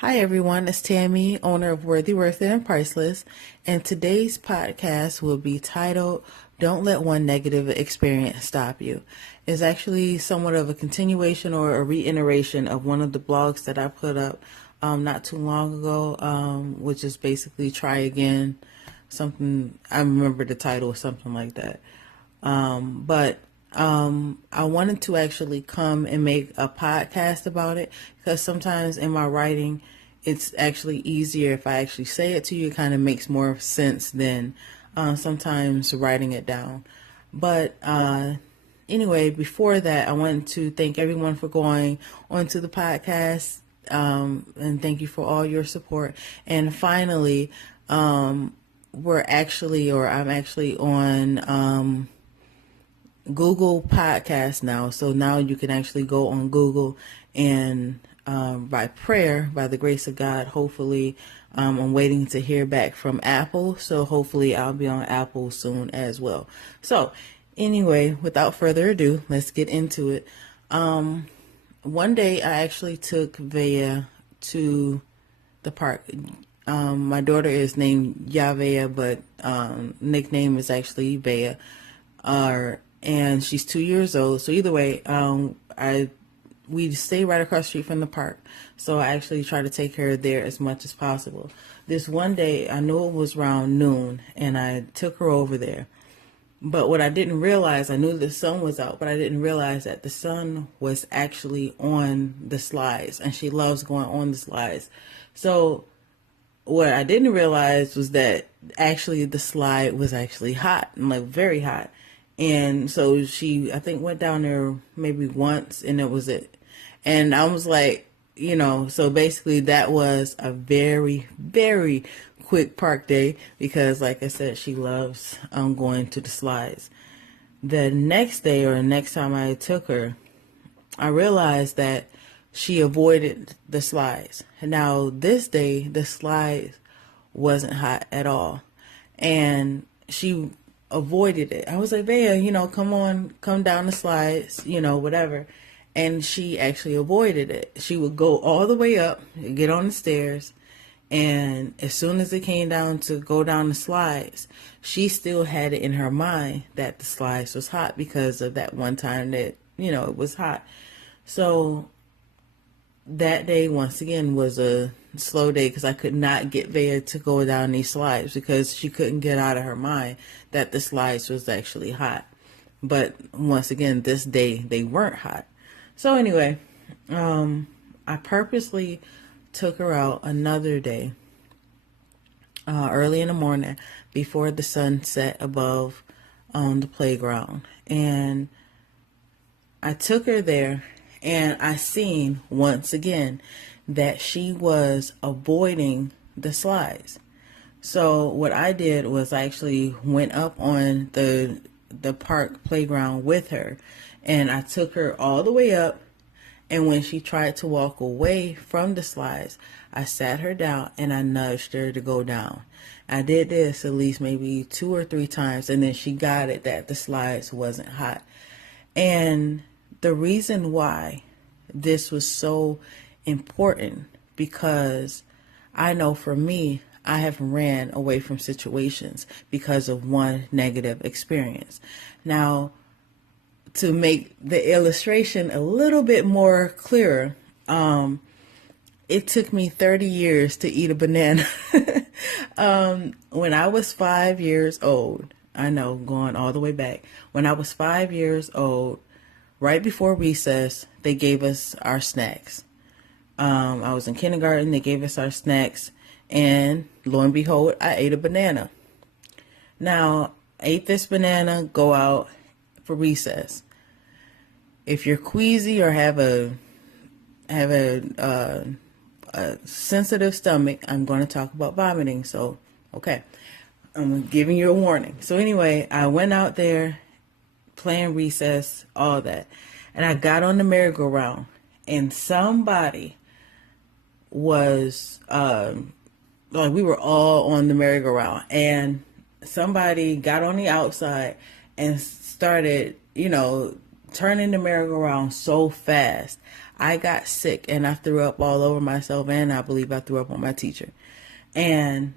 Hi everyone, it's Tammy, owner of Worthy, Worth It, and Priceless, and today's podcast will be titled Don't Let One Negative Experience Stop You. It's actually somewhat of a continuation or a reiteration of one of the blogs that I put up not too long ago, which is basically Try Again, something, I remember the title or something like that. But I wanted to actually come and make a podcast about it because sometimes in my writing, it's actually easier if I actually say it to you. It kind of makes more sense than sometimes writing it down. But anyway, before that, I wanted to thank everyone for going onto the podcast, and thank you for all your support. And finally, I'm actually on Google Podcast now. So now you can actually go on Google and by prayer, by the grace of God, hopefully, I'm waiting to hear back from Apple. So hopefully I'll be on Apple soon as well. So anyway, without further ado, let's get into it. One day I actually took Vea to the park. My daughter is named Yavea, but nickname is actually Vea. And she's 2 years old. So either way, we stay right across the street from the park. So I actually try to take her there as much as possible. This one day, I knew it was around noon, and I took her over there. But what I didn't realize, I knew the sun was out, but I didn't realize that the sun was actually on the slides, and she loves going on the slides. So what I didn't realize was that actually the slide was actually hot, and like very hot. And so she, I think, went down there maybe once, and it was it. And I was like, so basically that was a very, very quick park day because, like I said, she loves going to the slides. The next day or next time I took her, I realized that she avoided the slides. Now, this day, the slides wasn't hot at all. And she avoided it. I was like, Vea, come on, come down the slides, whatever. And she actually avoided it. She would go all the way up, get on the stairs, and as soon as it came down to go down the slides, she still had it in her mind that the slides was hot because of that one time that, it was hot. So that day, once again, was a slow day because I could not get Vea to go down these slides because she couldn't get out of her mind that the slides was actually hot. But once again, this day, they weren't hot. So anyway, I purposely took her out another day, early in the morning before the sun set above on the playground. And I took her there, and I seen once again that she was avoiding the slides. So what I did was I actually went up on the park playground with her, and I took her all the way up. And when she tried to walk away from the slides, I sat her down and I nudged her to go down. I did this at least maybe 2 or 3 times, and then she got it that the slides wasn't hot. And the reason why this was so important, because I know for me, I have ran away from situations because of one negative experience. Now, to make the illustration a little bit more clearer, it took me 30 years to eat a banana. When I was 5 years old, I know, going all the way back, when I was 5 years old, right before recess, they gave us our snacks. I was in kindergarten, they gave us our snacks, and lo and behold, I ate a banana. Now, I ate this banana, go out for recess. If you're queasy or have a sensitive stomach, I'm going to talk about vomiting. So, okay, I'm giving you a warning. So anyway, I went out there playing recess, all that, and I got on the merry-go-round, and somebody was like, we were all on the merry-go-round, and somebody got on the outside and started, turning the merry-go-round so fast. I got sick and I threw up all over myself, and I believe I threw up on my teacher. And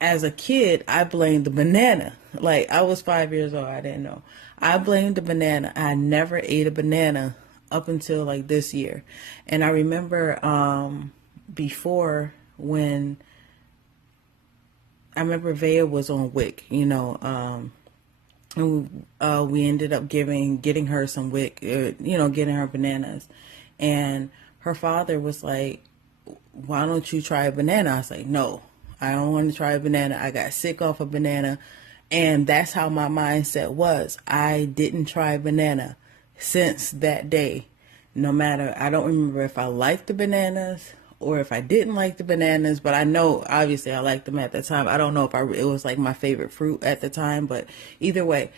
as a kid, I blamed the banana. Like, I was 5 years old. I didn't know. I blamed the banana. I never ate a banana up until like this year. And I remember before, when I remember Vea was on WIC, and we ended up getting her some WIC, getting her bananas. And her father was like, why don't you try a banana? I was like, no, I don't want to try a banana. I got sick off a banana. And that's how my mindset was. I didn't try a banana since that day. No matter, I don't remember if I liked the bananas or if I didn't like the bananas, but I know obviously I liked them at the time. I don't know if it was like my favorite fruit at the time, but either way,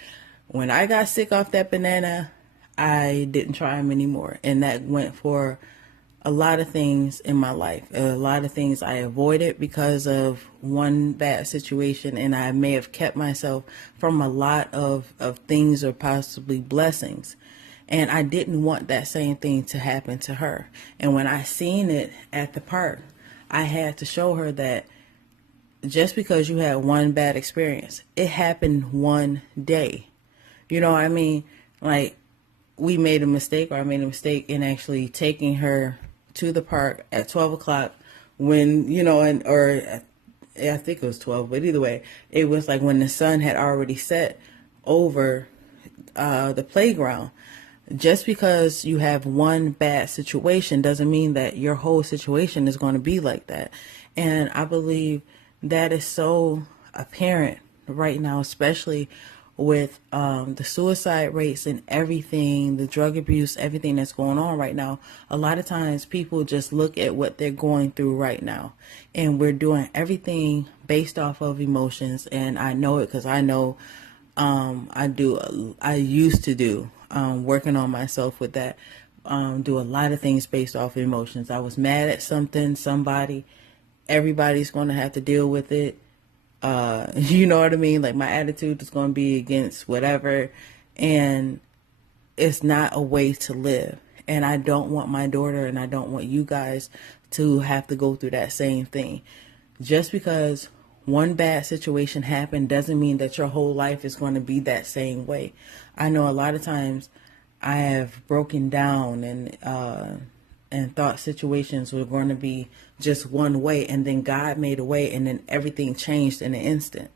when I got sick off that banana, I didn't try them anymore. And that went for a lot of things in my life. A lot of things I avoided because of one bad situation, and I may have kept myself from a lot of things or possibly blessings. And I didn't want that same thing to happen to her. And when I seen it at the park, I had to show her that just because you had one bad experience, it happened one day. You know what I mean? Like, we made a mistake, or I made a mistake in actually taking her to the park at 12 o'clock when, I think it was 12, but either way, it was like when the sun had already set over the playground. Just because you have one bad situation doesn't mean that your whole situation is going to be like that. And I believe that is so apparent right now, especially with the suicide rates and everything, the drug abuse, everything that's going on right now. A lot of times people just look at what they're going through right now, and we're doing everything based off of emotions. And I know it because I know I used to do, working on myself with that, do a lot of things based off of emotions. I was mad at somebody, everybody's going to have to deal with it. You know what I mean? Like, my attitude is going to be against whatever, and it's not a way to live. And I don't want my daughter, and I don't want you guys to have to go through that same thing. Just because one bad situation happened doesn't mean that your whole life is going to be that same way. I know a lot of times I have broken down and thought situations were going to be just one way, and then God made a way, and then everything changed in an instant.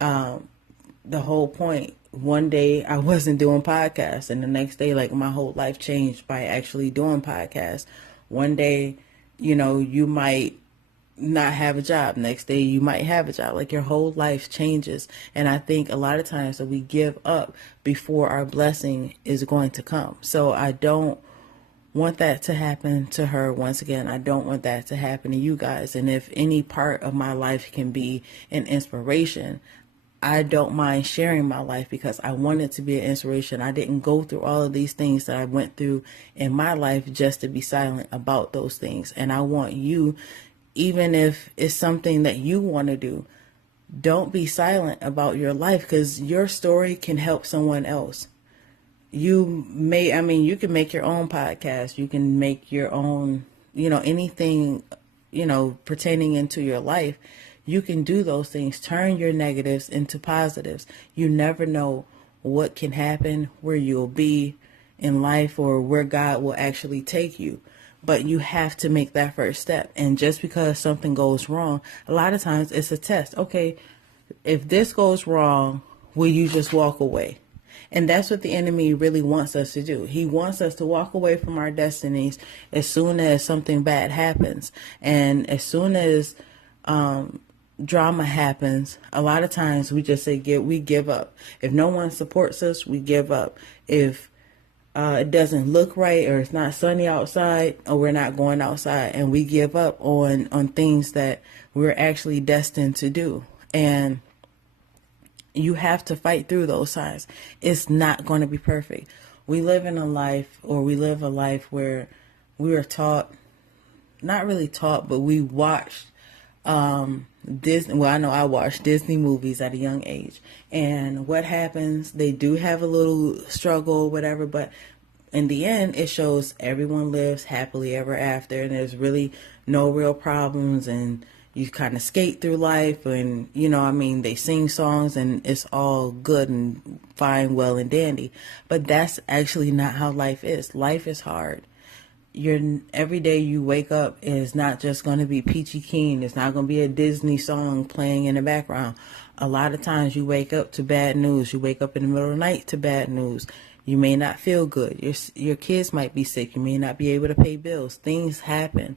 The whole point, one day I wasn't doing podcasts, and the next day, like, my whole life changed by actually doing podcasts. One day, you might not have a job. Next day you might have a job. Like, your whole life changes. And I think a lot of times that we give up before our blessing is going to come. So I don't want that to happen to her. Once again, I don't want that to happen to you guys. And if any part of my life can be an inspiration, I don't mind sharing my life, because I want it to be an inspiration. I didn't go through all of these things that I went through in my life just to be silent about those things. And I want you, even if it's something that you want to do, don't be silent about your life, because your story can help someone else. You can make your own podcast. You can make your own, anything, pertaining into your life. You can do those things. Turn your negatives into positives. You never know what can happen, where you'll be in life, or where God will actually take you. But you have to make that first step. And just because something goes wrong, a lot of times it's a test. Okay, if this goes wrong, will you just walk away? And that's what the enemy really wants us to do. He wants us to walk away from our destinies as soon as something bad happens. And as soon as drama happens, a lot of times we just say, we give up. If no one supports us, we give up. If it doesn't look right, or it's not sunny outside, or we're not going outside, and we give up on things that we're actually destined to do. And you have to fight through those times. It's not going to be perfect. We live a life where we are taught, not really taught, but we watched Disney. Well, I know I watched Disney movies at a young age. And what happens, they do have a little struggle or whatever, but in the end, it shows everyone lives happily ever after, and there's really no real problems, and you kind of skate through life, and they sing songs, and it's all good and fine, well and dandy. But that's actually not how life is. Life is hard. Every day you wake up is not just going to be peachy keen. It's not going to be a Disney song playing in the background. A lot of times you wake up to bad news. You wake up in the middle of the night to bad news. You may not feel good. Your kids might be sick. You may not be able to pay bills. Things happen.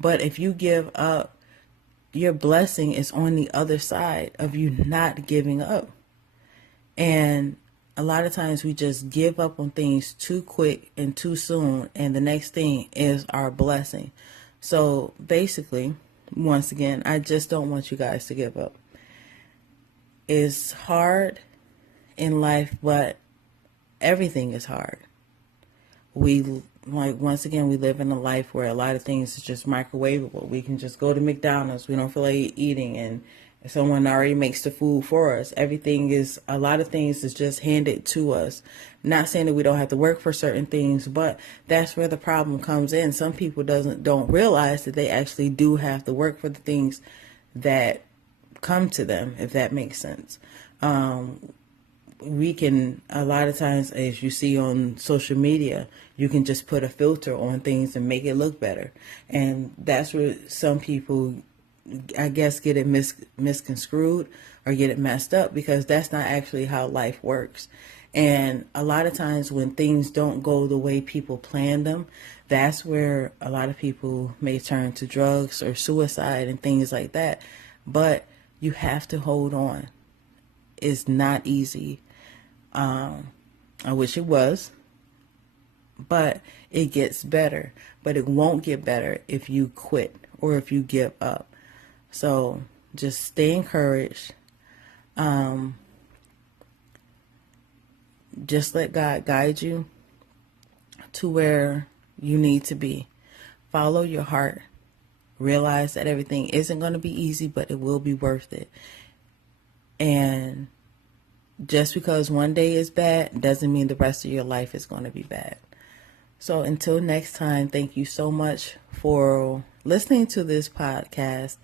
But if you give up, your blessing is on the other side of you not giving up. And a lot of times we just give up on things too quick and too soon, and the next thing is our blessing. So basically, once again, I just don't want you guys to give up. It's hard in life, but everything is hard. Once again, we live in a life where a lot of things is just microwavable. We can just go to McDonald's. We don't feel like eating, and someone already makes the food for us. A lot of things is just handed to us. Not saying that we don't have to work for certain things, but that's where the problem comes in. Some people don't realize that they actually do have to work for the things that come to them, if that makes sense. We can, a lot of times, as you see on social media, you can just put a filter on things and make it look better. And that's where some people, I guess, get it misconstrued or get it messed up, because that's not actually how life works. And a lot of times when things don't go the way people plan them, that's where a lot of people may turn to drugs or suicide and things like that. But you have to hold on. It's not easy. I wish it was, but it gets better. But it won't get better if you quit or if you give up. So just stay encouraged. Just let God guide you to where you need to be. Follow your heart. Realize that everything isn't going to be easy, but it will be worth it. And just because one day is bad doesn't mean the rest of your life is going to be bad. So until next time, thank you so much for listening to this podcast.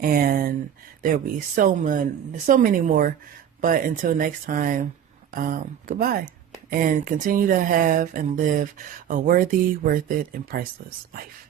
And there'll be so many more. But until next time, goodbye. And continue to have and live a worthy, worth it, and priceless life.